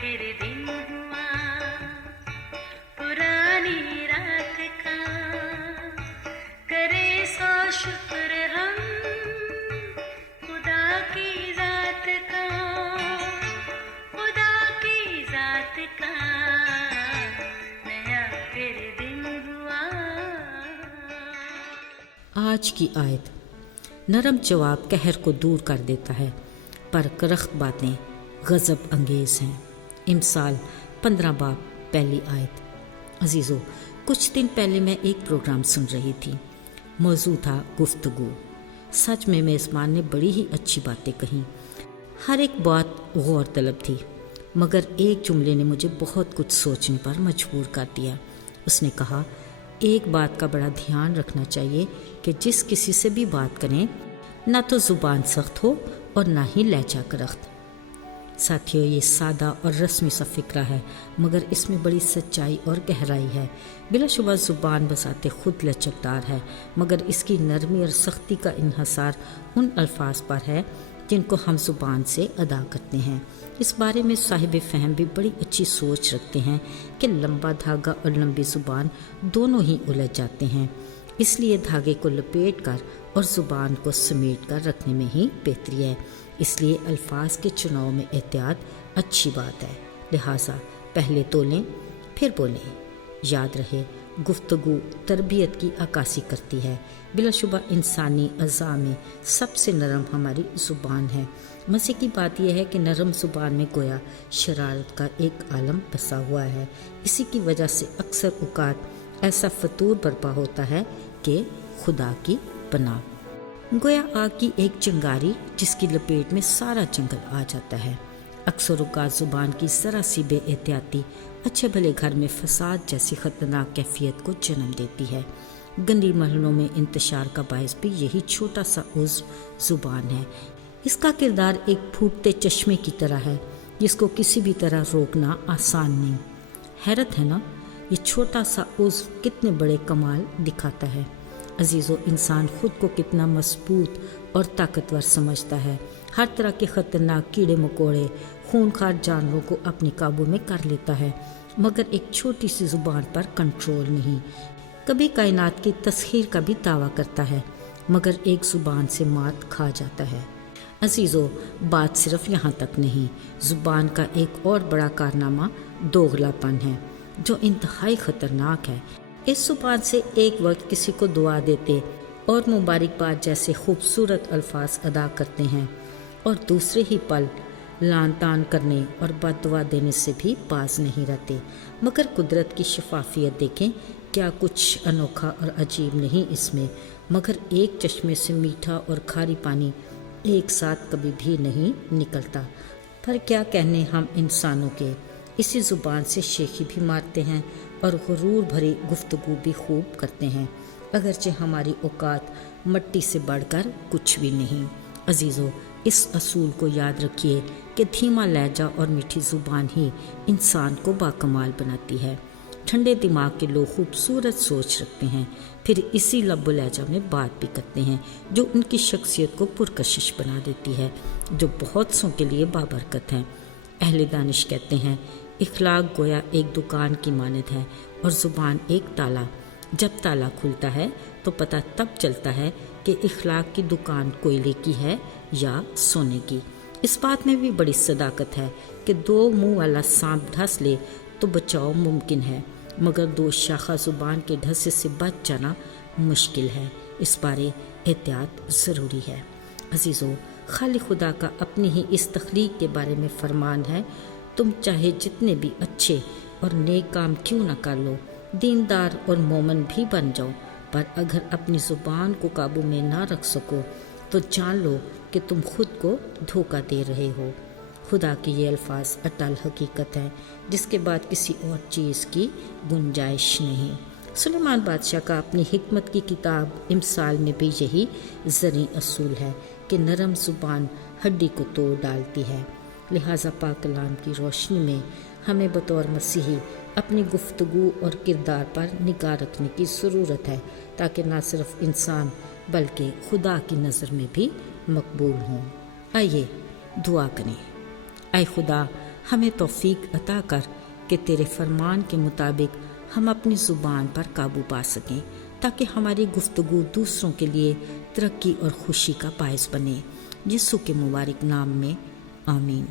फिर दिन हुआ पुरानी रात का, करे सो शुक्र हम खुदा की जात का, खुदा की जात का, नया फिर दिन हुआ। आज की आयत नरम जवाब कहर को दूर कर देता है, पर करख्त बातें गज़ब अंगेज़ हैं। इमसाल 15 बाब पहली आयत। अजीज़ों, कुछ दिन पहले मैं एक प्रोग्राम सुन रही थी। मौजू था गुफ्तगू। सच में मेज़बान ने बड़ी ही अच्छी बातें कहीं। हर एक बात गौर तलब थी, मगर एक जुमले ने मुझे बहुत कुछ सोचने पर मजबूर कर दिया। उसने कहा, एक बात का बड़ा ध्यान रखना चाहिए कि जिस किसी से भी बात करें, ना तो ज़ुबान सख्त हो और ना ही लहजा करख्त। साथियों, ये सादा और रस्मी सा फ़िक्रा है, मगर इसमें बड़ी सच्चाई और गहराई है। बिलाशुबा ज़ुबान बसाते खुद लचकदार है, मगर इसकी नरमी और सख्ती का इन्हसार उन अल्फाज पर है जिनको हम ज़ुबान से अदा करते हैं। इस बारे में साहिब फ़हम भी बड़ी अच्छी सोच रखते हैं कि लंबा धागा और लंबी ज़ुबान दोनों ही उलझ जाते हैं, इसलिए धागे को लपेट कर और ज़ुबान को समेट कर रखने में ही बेहतरी है। इसलिए अल्फाज के चुनाव में एहतियात अच्छी बात है। लिहाजा पहले तोलें फिर बोलें। याद रहे, गुफ्तगू तरबियत की अक्कासी करती है। बिलाशुबा इंसानी अज़ा में सबसे नरम हमारी ज़ुबान है। मज़े की बात यह है कि नरम ज़ुबान में गोया शरारत का एक आलम बसा हुआ है। इसी की वजह से अक्सर औक़ात ऐसा फतूर बर्पा होता है कि खुदा की पनाह। गोया आग की एक चिंगारी जिसकी लपेट में सारा जंगल आ जाता है। अक्सर औक़ात ज़ुबान की ज़रा सी बेएहतियाती अच्छे भले घर में फसाद जैसी ख़तरनाक कैफियत को जन्म देती है। गंदी महलों में इंतशार का बायस भी यही छोटा सा उज़्व ज़ुबान है। इसका किरदार एक फूटते चश्मे की तरह है, जिसको किसी भी तरह रोकना आसान नहीं। हैरत है ना, ये छोटा सा उज़्व कितने बड़े कमाल दिखाता है। अजीज़ों, इंसान खुद को कितना मजबूत और ताकतवर समझता है। हर तरह के ख़तरनाक कीड़े मकोड़े, खूनखार जानवरों को अपने काबू में कर लेता है, मगर एक छोटी सी ज़ुबान पर कंट्रोल नहीं। कभी कायनात की तस्खीर का भी दावा करता है, मगर एक ज़ुबान से मात खा जाता है। अजीज़ों, बात सिर्फ यहाँ तक नहीं, ज़ुबान का एक और बड़ा कारनामा दोगलापन है, जो इंतहाई ख़तरनाक है। इस ज़ुबान से एक वक्त किसी को दुआ देते और मुबारकबाद जैसे खूबसूरत अल्फाज अदा करते हैं, और दूसरे ही पल लान तान करने और बददुआ देने से भी बाज नहीं रहते। मगर कुदरत की शफाफियत देखें, क्या कुछ अनोखा और अजीब नहीं इसमें। मगर एक चश्मे से मीठा और खारी पानी एक साथ कभी भी नहीं निकलता। पर क्या कहने हम इंसानों के, इसी ज़ुबान से शेखी भी मारते हैं और गुरूर भरी गुफ्तगू भी खूब करते हैं, अगरचे हमारी औकात मट्टी से बढ़कर कुछ भी नहीं। अजीज़ों, इस असूल को याद रखिए कि धीमा लहजा और मीठी ज़ुबान ही इंसान को बाकमाल बनाती है। ठंडे दिमाग के लोग खूबसूरत सोच रखते हैं, फिर इसी लब्बो लहजा में बात भी करते हैं, जो उनकी शख्सियत को पुरकशिश बना देती है, जो बहुत सौ के लिए बाबरकत है। अहले दानिश कहते हैं, इखलाक गोया एक दुकान की मानद है और ज़ुबान एक ताला। जब ताला खुलता है तो पता तब चलता है कि इखलाक की दुकान कोयले की है या सोने की। इस बात में भी बड़ी सदाकत है कि दो मुंह वाला सांप ढस ले तो बचाव मुमकिन है, मगर दो शाखा ज़ुबान के ढसे से बच जाना मुश्किल है। इस बारे एहतियात ज़रूरी है। अजीज़ों, खाली खुदा का अपनी ही इस तख्लीक के बारे में फरमान है, तुम चाहे जितने भी अच्छे और नेक काम क्यों न कर लो, दीनदार और मोमन भी बन जाओ, पर अगर अपनी ज़ुबान को काबू में ना रख सको तो जान लो कि तुम खुद को धोखा दे रहे हो। खुदा के ये अल्फाज अटल हकीकत है, जिसके बाद किसी और चीज़ की गुंजाइश नहीं। सुलेमान बादशाह का अपनी हिकमत की किताब इमसाल में भी यही ज़री असूल है कि नरम ज़ुबान हड्डी को तोड़ डालती है। लिहाजा पाक कलाम की रोशनी में हमें बतौर मसीही अपनी गुफ्तगू और किरदार पर निगाह रखने की ज़रूरत है, ताकि ना सिर्फ इंसान बल्कि खुदा की नज़र में भी मकबूल हों। आइए दुआ करें। ऐ खुदा, ہمیں توفیق عطا کر کہ تیرے فرمان کے مطابق ہم اپنی زبان پر قابو پا سکیں، تاکہ ہماری گفتگو دوسروں کے لیے ترقی اور خوشی کا باعث بنے۔ یسوع کے مبارک نام میں آمین۔